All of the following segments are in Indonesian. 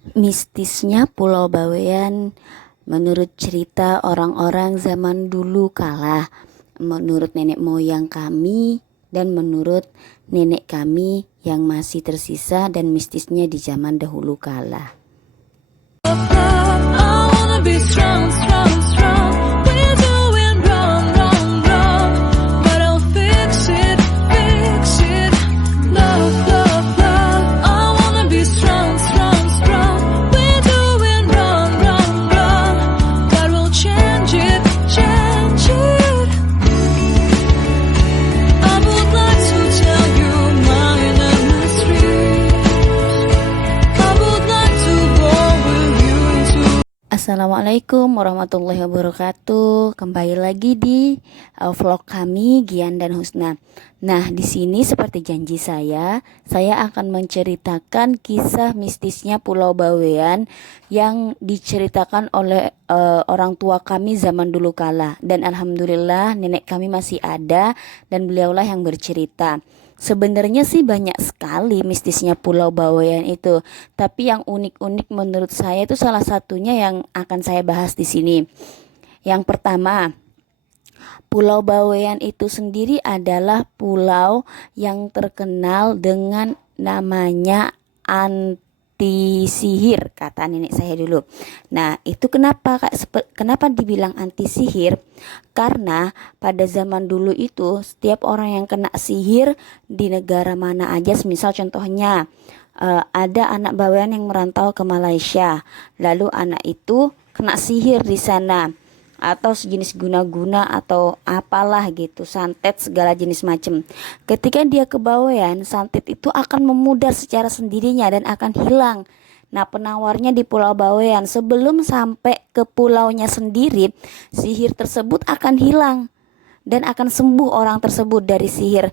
Mistisnya Pulau Bawean menurut cerita orang-orang zaman dulu kala, menurut nenek moyang kami dan menurut nenek kami yang masih tersisa dan mistisnya di zaman dahulu kala. Assalamualaikum warahmatullahi wabarakatuh. Kembali lagi di vlog kami Gian dan Husna. Nah, di sini seperti janji saya akan menceritakan kisah mistisnya Pulau Bawean yang diceritakan oleh orang tua kami zaman dulu kala. Dan alhamdulillah nenek kami masih ada dan beliaulah yang bercerita. Sebenarnya sih banyak sekali mistisnya Pulau Bawean itu, tapi yang unik-unik menurut saya itu salah satunya yang akan saya bahas di sini. Yang pertama, Pulau Bawean itu sendiri adalah pulau yang terkenal dengan namanya anti sihir, kata nenek saya dulu. Nah, itu kenapa dibilang anti sihir? Karena pada zaman dulu itu setiap orang yang kena sihir di negara mana aja, misal contohnya ada anak bawean yang merantau ke Malaysia, lalu anak itu kena sihir di sana atau sejenis guna-guna atau apalah gitu, santet segala jenis macam. Ketika dia ke Bawean, santet itu akan memudar secara sendirinya dan akan hilang. Nah, penawarnya di Pulau Bawean, sebelum sampai ke pulaunya sendiri, sihir tersebut akan hilang dan akan sembuh orang tersebut dari sihir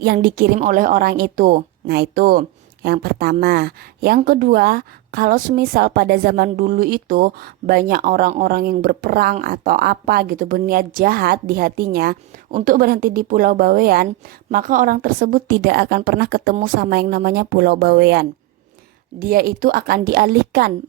yang dikirim oleh orang itu. Nah, itu yang pertama. Yang kedua, kalau semisal pada zaman dulu itu banyak orang-orang yang berperang atau apa gitu, berniat jahat di hatinya untuk berhenti di Pulau Bawean, maka orang tersebut tidak akan pernah ketemu sama yang namanya Pulau Bawean. Dia itu akan dialihkan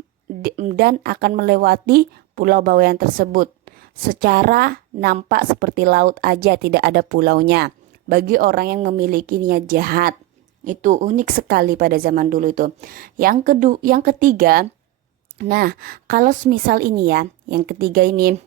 dan akan melewati Pulau Bawean tersebut. Secara nampak seperti laut aja, tidak ada pulaunya. Bagi orang yang memiliki niat jahat, itu unik sekali pada zaman dulu itu. Yang ketiga, nah kalau semisal ini ya, yang ketiga ini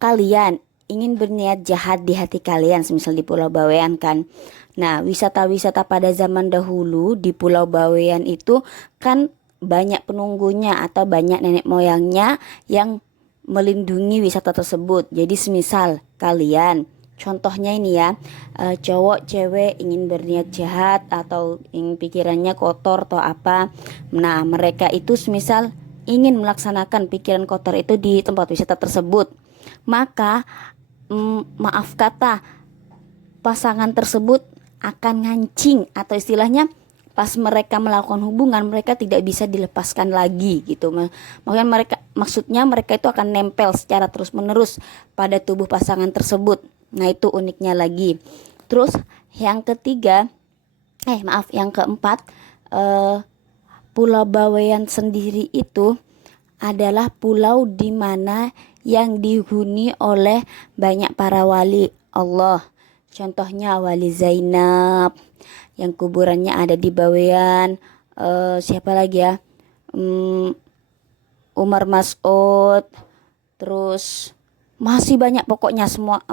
kalian ingin berniat jahat di hati kalian, semisal di Pulau Bawean kan. Nah, wisata-wisata pada zaman dahulu di Pulau Bawean itu kan banyak penunggunya atau banyak nenek moyangnya yang melindungi wisata tersebut. Jadi semisal kalian, contohnya ini ya, cowok cewek ingin berniat jahat atau ingin pikirannya kotor atau apa. Nah, mereka itu semisal ingin melaksanakan pikiran kotor itu di tempat wisata tersebut, maka maaf kata, pasangan tersebut akan ngancing atau istilahnya pas mereka melakukan hubungan mereka tidak bisa dilepaskan lagi gitu. Maksudnya mereka itu akan nempel secara terus menerus pada tubuh pasangan tersebut. Nah, itu uniknya lagi. Terus yang ketiga, yang keempat, Pulau Bawean sendiri itu adalah pulau di mana yang dihuni oleh banyak para wali Allah. Contohnya Wali Zainab yang kuburannya ada di Bawean. Siapa lagi ya? Umar Mas'ud. Terus masih banyak pokoknya semua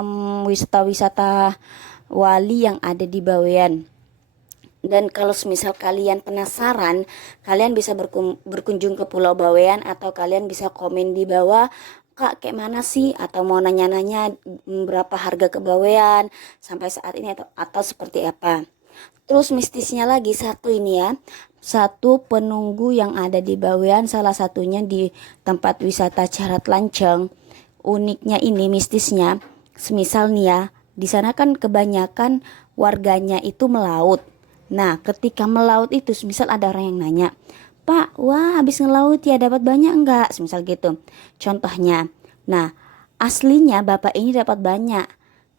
wisata-wisata wali yang ada di Bawean. Dan kalau semisal kalian penasaran, kalian bisa berkunjung ke Pulau Bawean atau kalian bisa komen di bawah, Kak, kayak mana sih? Atau mau nanya-nanya berapa harga ke Bawean sampai saat ini atau seperti apa. Terus mistisnya lagi satu ini ya, satu penunggu yang ada di Bawean, salah satunya di tempat wisata Carat Lanceng. Uniknya ini mistisnya, semisal nih ya, di sana kan kebanyakan warganya itu melaut. Nah, ketika melaut itu semisal ada orang yang nanya, Pak, wah habis ngelaut ya dapat banyak enggak? Semisal gitu. Contohnya. Nah, aslinya bapak ini dapat banyak.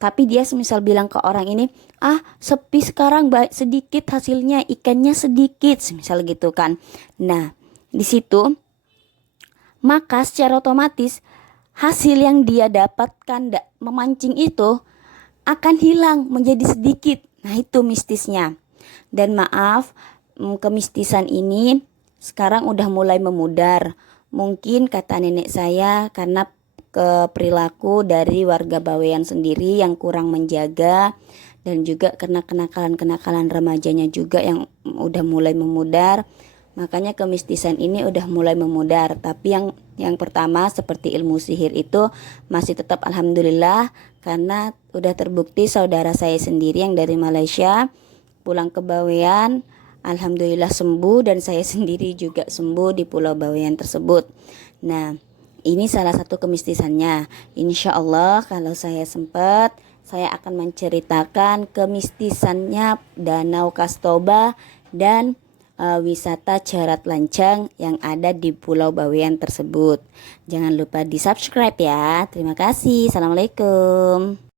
Tapi dia semisal bilang ke orang ini, ah sepi sekarang, sedikit hasilnya, ikannya sedikit, semisal gitu kan. Nah, di situ maka secara otomatis hasil yang dia dapatkan memancing itu akan hilang menjadi sedikit. Nah, itu mistisnya. Dan maaf, kemistisan ini sekarang udah mulai memudar. Mungkin kata nenek saya karena ke perilaku dari warga Bawean sendiri yang kurang menjaga, dan juga karena kenakalan-kenakalan remajanya juga yang udah mulai memudar. Makanya kemistisan ini udah mulai memudar. Tapi yang pertama seperti ilmu sihir itu masih tetap alhamdulillah, karena udah terbukti saudara saya sendiri yang dari Malaysia pulang ke Bawean alhamdulillah sembuh, dan saya sendiri juga sembuh di Pulau Bawean tersebut. Nah, ini salah satu kemistisannya. Insya Allah kalau saya sempat, saya akan menceritakan kemistisannya Danau Kastoba dan wisata Jarat Lancang yang ada di Pulau Bawean tersebut. Jangan lupa di subscribe ya. Terima kasih. Assalamualaikum.